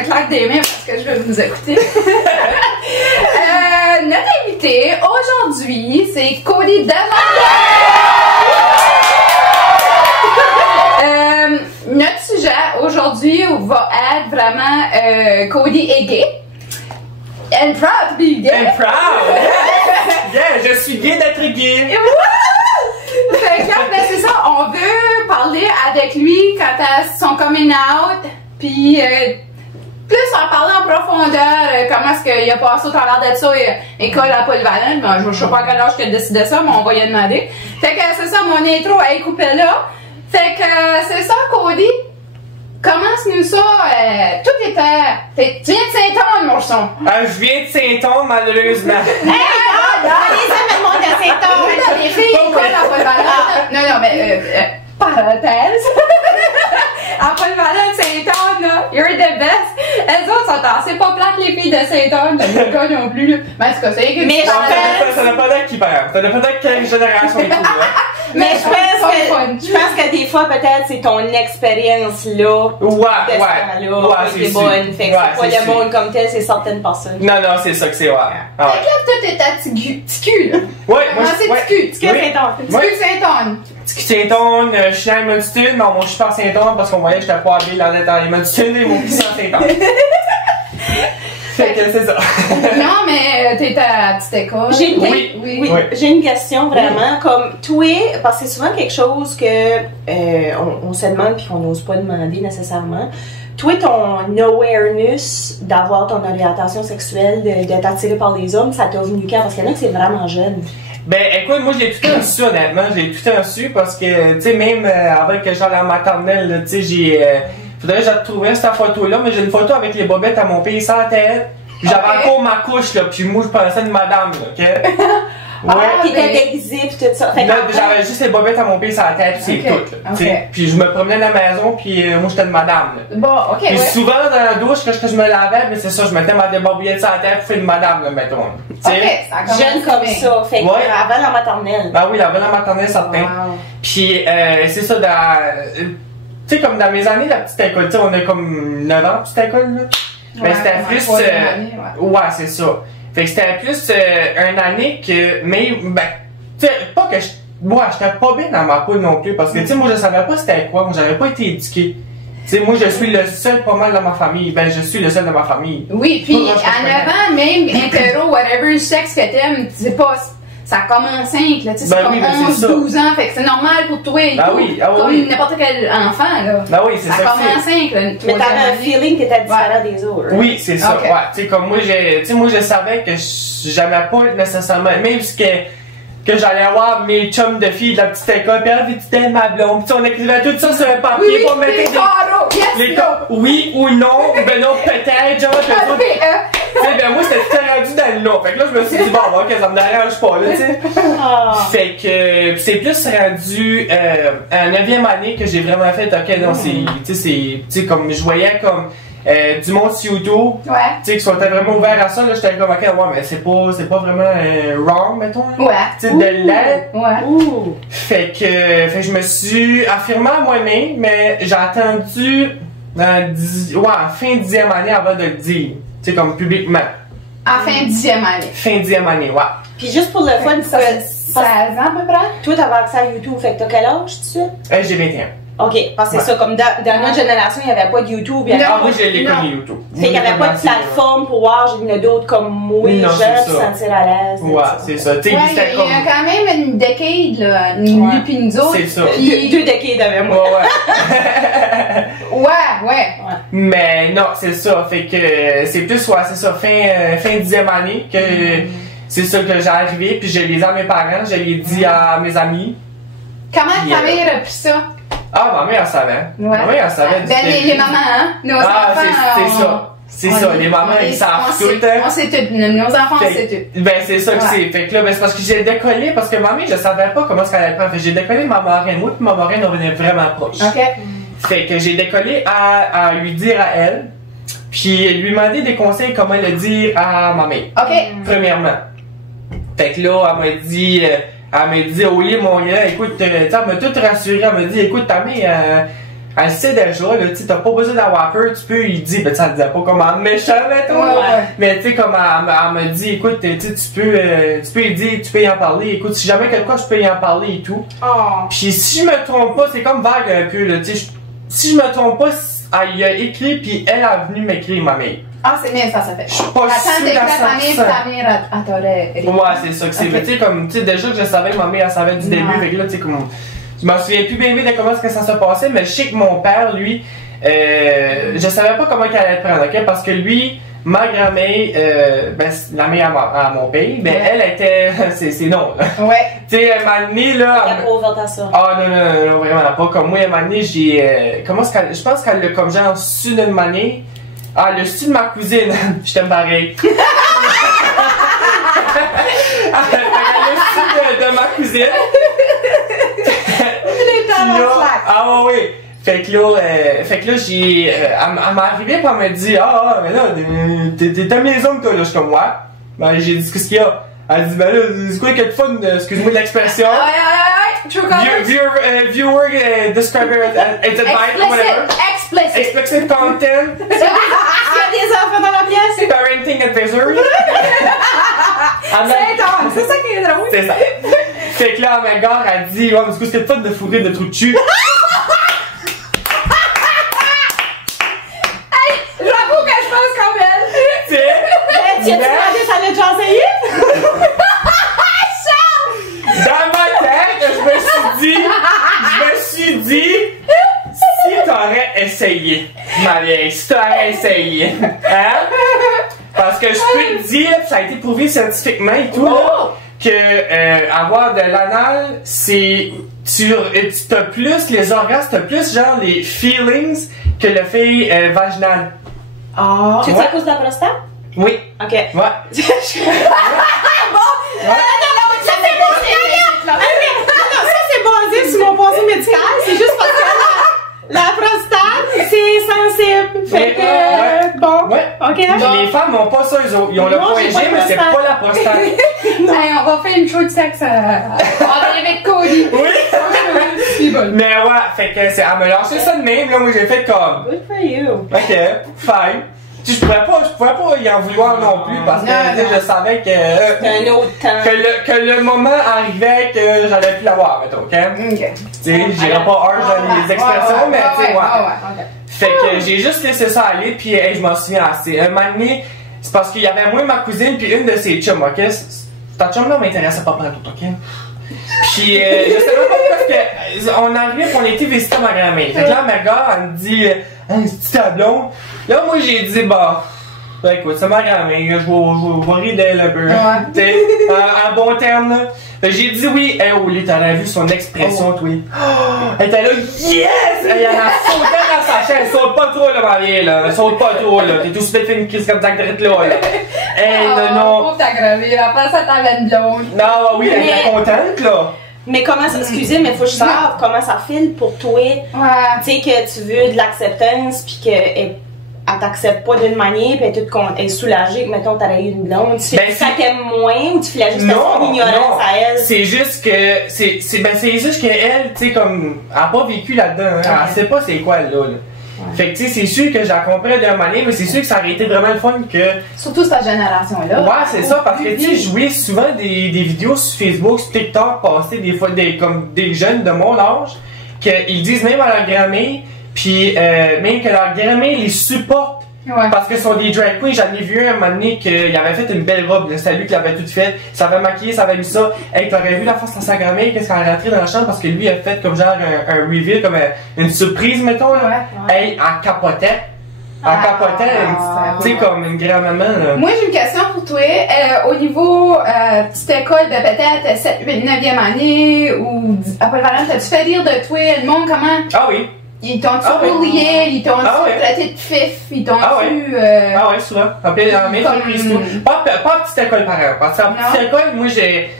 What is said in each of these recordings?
me claque des mains parce que je veux vous écouter. Notre invité aujourd'hui, c'est Cody Desmarais. Notre sujet aujourd'hui va être vraiment Cody est gay. And proud to be gay. I'm proud! Yeah, je suis gay d'être gay! Fait que là, ben c'est ça, on veut parler avec lui quant à son coming out, puis plus en parler en profondeur, comment est-ce qu'il a passé au travers de ça, école à Polyvalente. Ben, je sais pas à quel âge qu'il a décidé ça, mais on va y demander. Fait que c'est ça, mon intro est coupée là. Fait que c'est ça, Cody. Commence-nous ça, tout était... Tu viens de Saint-Anne, mon son. Je viens de Saint-Anne, malheureusement. Les amis de monde de Saint-Anne, les filles, école à Polyvalente. Non, mais, parenthèse. À Polyvalente, Saint-Anne, là, you're the best. Elles autres sont assez pas plates, les filles de Saint-Anne. Les gars non plus, là. Mais en tout cas, c'est que... Mais Ça n'a pas d'air qui perd. Ça n'a pas d'air quelle génération et tout, là. Mais je pense que des fois, peut-être, c'est ton expérience là. Ouais, c'est bonne. Fait que c'est pas le monde comme tel, c'est certaines personnes. Non, c'est ça que c'est, ouais. Fait que là, tout est à petit cul, là. Ouais, moi, c'est petit cul. Petit cul Saint-Anne. Saint-Anne, je suis à Émotitude, non, moi je suis pas à Saint-Anne parce qu'on voyait que j'étais pas habillé dans les Émotitude et mon fils à Saint-Anne. Fait que c'est ça. Non, mais t'es à la petite école. Oui. J'ai une question vraiment comme toi, parce que c'est souvent quelque chose que on se demande puis qu'on n'ose pas demander nécessairement. Toi, ton awareness d'avoir ton orientation sexuelle, d'être attiré par les hommes, ça t'a venu quand? Parce qu'il y en a que c'est vraiment jeune. Ben écoute, moi je l'ai tout le temps su honnêtement, je l'ai tout le temps su parce que tu sais même avant que j'aille à la maternelle, tu sais j'ai faudrait que je retrouvais cette photo là, mais j'ai une photo avec les bobettes à mon pays sans la tête. Puis j'avais encore ma couche là, puis moi je pensais une madame là, ok? Ouais, qui était déguisée pis tout ça. Fait j'avais juste les bobettes à mon pays sans la tête, puis c'est tout là, okay. Puis je me promenais à la maison, puis moi j'étais une madame là. Bon, ok. Puis souvent dans la douche quand je me lavais, mais c'est ça, je mettais ma débarbouillette sur la tête pour faire une madame là, mettons. Ok, ça jeune comme ça, fait que avant la maternelle. Ben oui, avant la maternelle, certain. Wow. Puis c'est ça, tu sais, comme dans mes années, la petite école, tu sais, on a comme 9 ans, petite école, là. Mais c'était plus. Ouais, c'est ça. Fait que c'était plus une année que. Mais, ben, tu sais, pas que moi, j'étais pas bien dans ma poule non plus, parce que, tu sais, moi, je savais pas c'était quoi, moi, j'avais pas été éduqué. Tu sais, moi, je suis le seul pas mal dans ma famille. Ben, je suis le seul de ma famille. Oui, puis en avant, même hétéro, whatever sexe que t'aimes, c'est pas. Ça commence 5, là, tu sais, c'est comme 11-12 ans, fait que c'est normal pour toi et tout. Comme n'importe quel enfant, là. Ben oui, c'est ça. Ça commence 5, là. Mais t'avais un feeling que t'étais différent des autres. Oui, c'est ça, ouais. Tu sais, comme moi, je savais que j'aimais pas nécessairement, même si que j'allais avoir mes chums de filles de la petite école, puis elle était ma blonde, puis on écrivait tout ça sur un papier pour mettre les oui ou non, ben non, peut-être, genre, tu sais, ben moi, c'était tout rendu dans le nom. Fait que là, je me suis dit, bon, ok, ça me dérange pas, là, tu sais. Fait que, c'est plus rendu, à la 9e année que j'ai vraiment fait, ok, non, tu sais, comme, je voyais comme, du monde sur YouTube, tu sais, qui sont vraiment ouverts à ça, là, j'étais comme, ok, ouais, mais c'est pas vraiment wrong, mettons, tu sais, de l'aide. Fait que je me suis affirmé à moi-même, mais j'ai attendu, fin 10e année avant de le dire. Tu sais, comme publiquement. En fin 10e année. Fin 10e année, ouais. Puis juste pour le fun, 16 ans à peu près. Toi, t'avais accès à YouTube, fait que t'as quel âge, tu sais? J'ai 21. Ok, parce que c'est ça, comme dans notre génération, il n'y avait pas de YouTube. Moi, je l'ai connu YouTube. Fait qu'il n'y avait pas de plateforme pour voir, il y en a d'autres comme moi, jeunes, se sentir à l'aise. Ouais, c'est ça. Il y a quand même une décade, là, lui pis nous autres. C'est ça. 2 décades avec moi. Ouais. Mais non, c'est ça. Fait que c'est plus, c'est ça, fin 10e année que c'est ça que j'ai arrivé, puis je l'ai dit à mes parents, je l'ai dit à mes amis. Comment ta mère a pris ça? Ah, ma mère, elle savait. Ma mère, elle savait. Ben, les mamans, hein? Nos enfants. C'est ça. C'est ça, les mamans, ils savent tout. On sait tout. Nos enfants, on sait tout. Ben, c'est ça que c'est. Fait que là, ben, c'est parce que j'ai décollé, parce que ma mère, je savais pas comment ça allait prendre. Fait que j'ai décollé ma marraine, moi, puis ma marraine, on venait vraiment proche. OK. Fait que j'ai décollé à lui dire à elle, puis lui demander des conseils comment le dire à ma mère. OK. Premièrement. Fait que là, elle m'a dit, au lit, mon gars, écoute, elle m'a tout rassuré, elle m'a dit, écoute, ta mère, Elle sait déjà, là, tu t'as pas besoin d'avoir peur, tu peux lui dire, ben, ça le disait pas comme un méchant, mettons. Ouais. Mais tu sais, comme elle me dit, écoute, tu peux lui dire, tu peux y en parler, écoute, si jamais quelque chose, je peux y en parler et tout. Oh. Puis si je me trompe pas, c'est comme vague un peu, là, tu sais, si je me trompe pas, elle y a écrit, puis elle a venu m'écrire ma mail. Ah, c'est bien, ça fait. Je suis pas Attends, sûre t'écris à ta mère, 100%. ta mère, elle t'aurait. Ouais, c'est ça que c'est. Ok. Mais tu sais, comme, tu sais, déjà que je savais que ma mère, elle savait du début, Ouais. fait que là, tu sais, comme, je m'en souviens plus bien de comment est-ce que ça se passait, mais je sais que mon père, lui, je savais pas comment qu'elle allait le prendre, ok? Parce que lui, ma grand-mère, ben, la mère à mon pays, ben, Ouais. elle était, c'est non, là. Ouais. Tu sais, elle m'a donné, là. Elle a pas ouvert ta sorte. Ah non, vraiment pas. Comme moi, elle m'a donné, j'ai. Comment est-ce qu'elle. Je pense qu'elle l'a comme genre su d'une manière. Ah, le su de ma cousine. Je t'aime pareil. Elle le su de ma cousine. Les Puis talons là, slack. ah oui. Fait que là, j'ai. Elle m'est arrivée et elle m'a dit, mais là, t'es à maison, toi, là. Je suis comme, ouais. Ben, j'ai dit, qu'est-ce qu'il y a? Elle dit, ben là, c'est quoi qu'il y a de fun, excuse-moi de l'expression. True colors. Viewer describer it's a bite or whatever. Explicit. Explicit content. Est-ce qu'il y a des enfants dans la pièce? Parenting advisory. C'est intense, c'est ça qui est drôle. C'est ça. Fait que là, ma gare a dit, ouais, mais c'est le fun de fourrer de trous de cul. J'avoue que je pense comme elle. Tu sais? Tu as demandé ça l'a déjà essayé? Dans ma tête, je me suis dit, si t'aurais essayé, ma vieille, si t'aurais essayé, hein? Parce que je peux te dire, ça a été prouvé scientifiquement et tout, là, que avoir de l'anal, c'est t'as plus les orgasmes, t'as plus genre les feelings que le fait vaginal. Ah. Tu sais Ouais. à cause de la prostate? Oui. Ok. Ouais. Ça, c'est basé sur mon passé médical. C'est juste parce que la prostate, c'est sensible. Fait que, Ouais. bon. Ouais. Ok. Les femmes n'ont pas ça, ils ont le Non, point j'ai G, pas de mais c'est prostate. pas la prostate. Hey, on va faire une show de sexe avec Cody. Oui. C'est bon. Mais ouais, fait que c'est, elle me lançait ça de même, là, moi j'ai fait comme, Good for you. ok, fine. Tu sais, je pouvais pas y en vouloir non plus parce que Non, tu sais, non. je savais C'est un autre temps. que le moment arrivait que j'allais plus l'avoir, mettons, ok? Ok. Tu sais, j'irai pas hard dans les expressions, mais tu sais, ouais. Ok. Fait que j'ai juste laissé ça aller, puis hey, je m'en souviens assez. Un moment donné, c'est parce qu'il y avait moi, ma cousine, puis une de ses chums, ok? Ta chum là m'intéressait pas partout, ok? Puis je sais même pas parce que on arrivait qu'on était visiter ma grand-mère. Fait que là, ma gare, elle me dit, hey, c'est ta blonde? Là, moi, j'ai dit, bah, ben écoute, c'est ma grand-mère, je vais rire d'elle un peu. Ouais. Tu sais, en bon terme, là. Fait que j'ai dit oui. Hey, Oli, t'aurais vu son expression, toi. Oh, elle était là, yes! Elle en a sauté dans sa chaise. Elle saute pas trop, là, ma vieille, là. Elle saute pas trop, là. T'es tout super fait une crise comme ça, là, là. Hey, non. Pauvre ta gravée. Après ça, t'avais une blonde. Non, oui, elle était contente, là. Mais comment ça, excusez, mais faut que je sache comment ça file pour toi. Ouais. Tu sais, que tu veux de l'acceptance, puis qu'elle t'accepte pas d'une manière, puis elle est soulagée que, mettons, t'aurais eu une blonde. Tu Ben, fais ça qu'elle moins, ou tu fais juste son ignorance à elle? C'est juste que, c'est juste qu'elle, tu sais, comme, elle a pas vécu là-dedans, hein. Elle sait pas c'est quoi, là. Fait que, tu sais, c'est sûr que je la comprends d'un moment donné, mais c'est sûr que ça aurait été vraiment le fun que. Surtout cette génération-là. Ouais, c'est ça, parce que, tu sais, je voyais souvent des vidéos sur Facebook, sur TikTok, passer des fois comme des jeunes de mon âge, qu'ils disent même à leur grand-mère, puis même que leur grand-mère les supporte. Ouais. Parce que ce sont des drag queens, j'en ai vu un moment donné qu'il avait fait une belle robe, c'était lui qui l'avait toute faite, ça avait maquillé, ça avait mis ça. Hey, t'aurais vu la face de sa grand-mère, qu'est-ce qu'elle est rentrée dans la chambre parce que lui a fait comme genre un reveal, comme une surprise, mettons. Là. Ouais. Hey, elle capotait. Elle capotait, tu sais, comme une grand-maman. Là. Moi, j'ai une question pour toi. Au niveau petite école de peut-être 7, 8, 9e année ou après Valence, t'as-tu fait rire de toi? Le monde, comment? Ah oui. Ils t'ont-tu Ah oui. bullié? Ils t'ont-tu Ah oui. traité de fif? Ils t'ont-tu... Ah oui. Ah ouais, souvent. En même Comme- surprise, tout. Pas à petite école par exemple. Parce qu'en petite école, moi j'ai.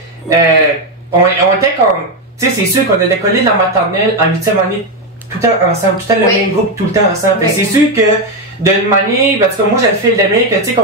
On était comme. Tu sais, c'est sûr qu'on a décollé de la maternelle en 8e année tout le temps ensemble, tout le temps le Oui. même groupe, tout le temps ensemble. Oui. Fait que c'est sûr que d'une manière, parce que moi j'ai fait le mien, que tu sais,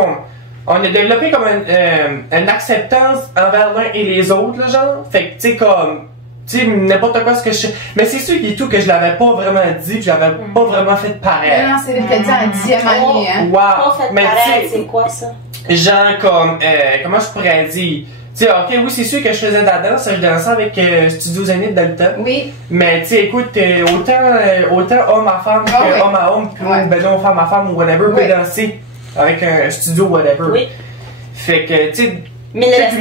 on a développé comme une acceptance envers l'un et les autres, là, genre. Fait que tu sais, comme. tu sais, n'importe quoi ce que je... Mais c'est sûr qu'il est tout que je l'avais pas vraiment dit, puis j'avais pas vraiment fait pareil. Non, c'est vrai que t'as dit en 10e année, hein. Wow! Pas fait Mais pareil, c'est quoi ça? genre comme, comment je pourrais dire? Tu sais, ok, oui, c'est sûr que je faisais de la danse, je dansais avec Studio Zénith dans le temps. Oui. Mais tu sais, écoute, autant homme à femme que homme à homme, ben non, femme à femme ou whatever, peut danser avec un studio whatever. Oui. Fait que, tu sais... Mais le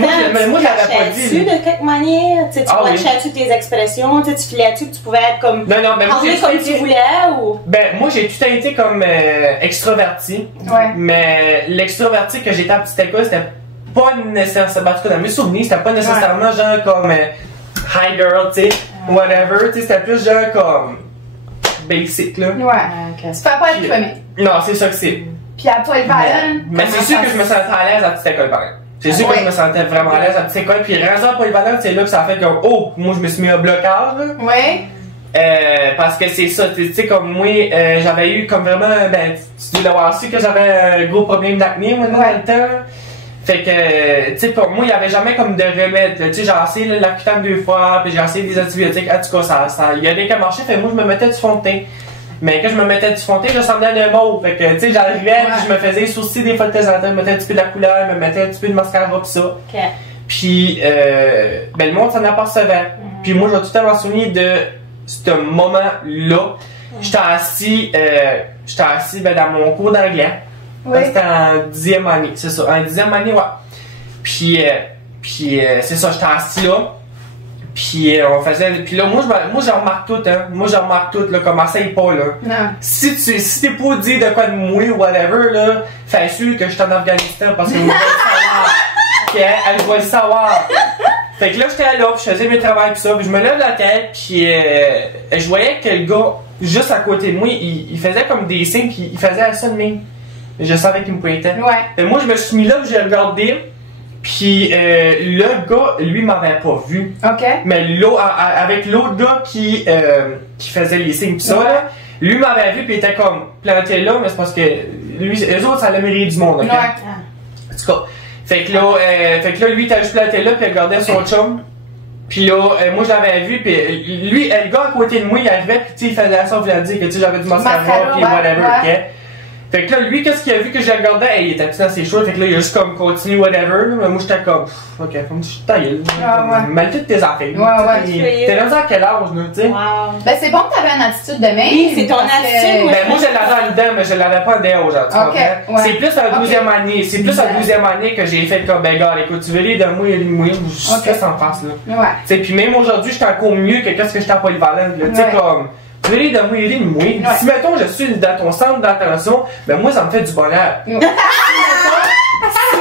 moi, je l'avais pas dit. Tu de quelque manière? Tu watchais-tu tes expressions? Tu filais-tu que tu pouvais être comme... Non, ben moi, parler comme tu voulais ou... Ben, moi, j'ai tout été comme extroverti. Ouais. Mais l'extroverti que j'étais à petite école, c'était pas nécessairement, en tout cas dans mes souvenirs, c'était pas nécessairement genre comme hi girl, tu sais, whatever, tu sais, c'était plus genre comme basic, là. Ouais. Okay. Tu fais pas être premier. Non, c'est ça que c'est. Puis à toi, le Valent. Mais c'est sûr que je me sentais à l'aise à petite école, pareil. C'est sûr que je me sentais vraiment à l'aise à petite école, puis rendu à polyvalente, c'est là que ça a fait comme, oh, moi je me suis mis un blocage, là. Ouais. Parce que c'est ça, tu sais, comme moi, j'avais eu comme vraiment, ben, tu dois l'avoir su que j'avais un gros problème d'acné, moi, dans le temps. Fait que, tu sais, pour moi, il y avait jamais comme de remède, tu sais, j'ai essayé l'Accutane 2 fois, puis j'ai essayé des antibiotiques, en tout cas, il y a des cas marché, fait que moi, je me mettais du fond de teint. Mais quand je me mettais du fond de teint, je ressemblais à un mauve, fait que, tu sais, j'arrivais, puis je me faisais les sourcils des fois de temps en temps, je mettais un petit peu de la couleur, je me mettais un petit peu de mascara, pis ça. OK. Puis, ben, le monde s'en apercevait. Puis moi, je vais tout le temps m'en souvenir de ce moment-là. J'étais assis, ben, dans mon cours d'anglais. Oui. C'était en 10e année, c'est ça. En 10e année, ouais. Puis c'est ça, j'étais assis là. Puis on faisait. Puis là, moi, je remarque tout, hein. Moi, je remarque tout, là, comme essaye pas, là. Non. Si t'es pas dit de quoi de moi ou whatever, là, fais sûr que je suis en Afghanistan parce que je vais le savoir. Ok, elle va le savoir. Fait que là, j'étais là, puis je faisais mes travaux pis ça, puis je me lève la tête, puis je voyais que le gars, juste à côté de moi, il faisait comme des signes, puis il faisait ça de même. Je savais qu'il me pointait. Ouais. Et moi, je me suis mis là, puis j'ai regardé, puis le gars, lui, m'avait pas vu. OK. Mais avec l'autre gars qui faisait les signes pis ça, là, lui m'avait vu, puis il était comme planté là, mais c'est parce que lui, eux autres, ça l'a mérité du monde, ok? Ouais. En tout cas. Fait que là, lui, il était juste planté là, puis il regardait son chum. Puis là, moi, je l'avais vu, puis lui, le gars à côté de moi, il arrivait, puis tu sais, il faisait ça, il voulait dire que tu sais, j'avais du mascara, puis whatever, ok? Fait que là, lui, qu'est-ce qu'il a vu que je le regardais? Il était petit dans ses cheveux, fait que là, il a juste comme continué, whatever, là, mais moi, j'étais comme, ok, comme je suis taillé, mal toutes tes affaires. T'es rendu à quel âge, là, tu sais? Wow. Ben, c'est bon que t'avais une attitude de même. Oui, c'est ton attitude, Ben, moi, je l'avais en dedans, mais je l'avais pas en dedans aujourd'hui, tu comprends? C'est plus en 12e année, c'est plus en 12e année que j'ai fait comme, ben, gars, écoute, tu veux lire de moi, il moi, je suis plus en face, là. Ouais. Tu sais, pis même aujourd'hui, j'étais encore mieux que qu'est-ce que j'étais à polyvalente, là, tu sais, comme, tu veux lire de moi, il moi. Si, mettons, je suis dans ton centre d'attention, ben, moi, ça me fait du bonheur. Si,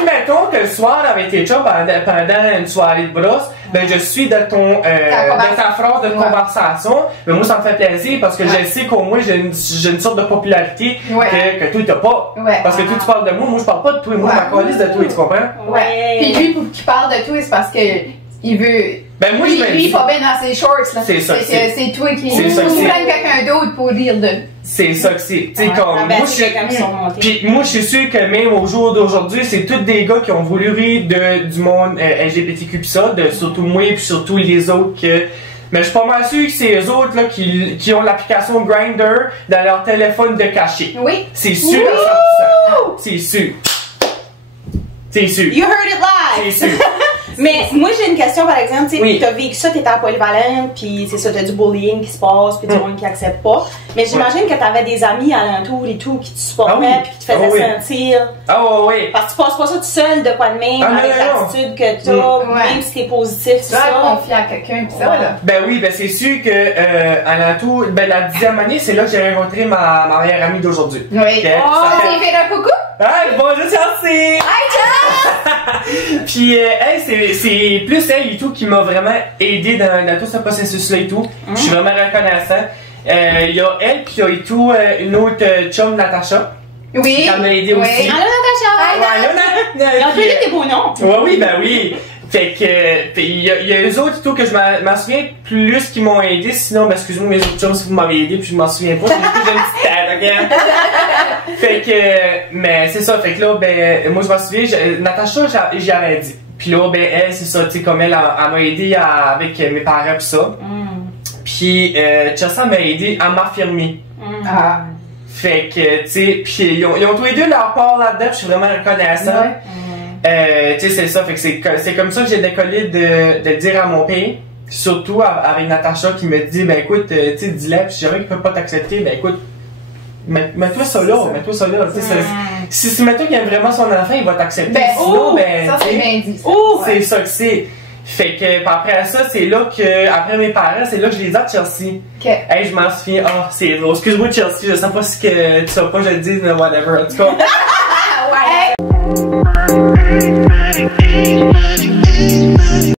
mettons, que le soir, avec tes chums, pendant une soirée de brosse, ben, je suis dans ton, dans ta phrase de conversation, ben, moi, ça me fait plaisir parce que je sais qu'au moins, j'ai une sorte de popularité que toi, t'as pas. Parce que toi, tu parles de moi, moi, je parle pas de toi, moi, je m'accordise de toi, tu comprends? Ouais. Puis lui, pour qu'il parle de toi, c'est parce que il veut. Ben, moi, lui, il est pas bien dans ses shorts, là. C'est ça. C'est toi qui. C'est ça. Tu prends quelqu'un d'autre pour dire de. C'est ça que c'est. Tu sais, comme. Ben, moi, puis moi, je suis sûr que même au jour d'aujourd'hui, c'est tous des gars qui ont voulu rire du monde LGBTQ pis ça, surtout moi et puis surtout les autres que. Mais je suis pas mal sûr que c'est eux autres là, qui ont l'application Grindr dans leur téléphone de cachet. Oui. C'est sûr à 100%. C'est sûr. C'est sûr. You heard it live! C'est sûr. Mais moi j'ai une question par exemple, tu sais, Oui. t'as vécu ça, t'étais à polyvalente, puis c'est ça, t'as du bullying qui se passe, puis du monde qui accepte pas. Mais j'imagine que t'avais des amis alentour et tout qui te supportaient, puis qui te faisaient sentir. Ah ouais. Parce que tu passes pas ça tout seul de quoi de même, avec l'attitude que t'as, même si t'es positif, c'est ça. Tu dois confier à quelqu'un, pis ça, là. Ben oui, ben c'est sûr que alentour, ben la 10e année, c'est là que j'ai rencontré ma meilleure amie d'aujourd'hui. Oui. Okay? Oh, tu fait un coucou? Hey, bonjour Chelsea! Hi, Puis elle, c'est plus elle et tout qui m'a vraiment aidé dans tout ce processus-là et tout. Je suis vraiment reconnaissant. Il y a elle, puis il y a et tout une autre chum, Natacha. Oui. Qui m'a aidé aussi. Allô Natacha! Allô, Ils ont tous des beaux noms! Ouais, oui, ben oui. Fait que, il y a eux autres et tout que je m'en souviens plus qui m'ont aidé. Sinon, ben excusez-moi mes autres chums si vous m'avez aidé puis je m'en souviens pas. J'ai plus une petite tête, ok? Fait que, mais c'est ça. Fait que là, ben, moi je m'en souviens, Natacha, j'y avais dit. Puis là, ben, elle, c'est ça, tu sais, comme elle m'a aidé avec mes parents pis ça. Puis Chelsea m'a aidé à m'affirmer. Ah. Fait que, tu sais, puis ils ont tous les deux leur part là-dedans, je suis vraiment reconnaissant. Tu sais, c'est ça, fait que c'est comme ça que j'ai décollé de dire à mon père, surtout avec Natacha qui me dit, ben écoute, tu sais, dis-le, puis si jamais qu'il peut pas t'accepter, ben écoute, mets-toi ça là, tu sais, si mettons qu'il aime vraiment son enfant, il va t'accepter. Ben, sinon, ben, ça c'est bien dit. c'est ça que c'est. Fait que après ça, c'est là que, après mes parents, c'est là que je les ai à Chelsea. Okay. Hey, je m'en souviens, c'est drôle. Excuse-moi Chelsea, je sais pas si que tu sais pas, je le dis, mais whatever. En tout cas. Ouais.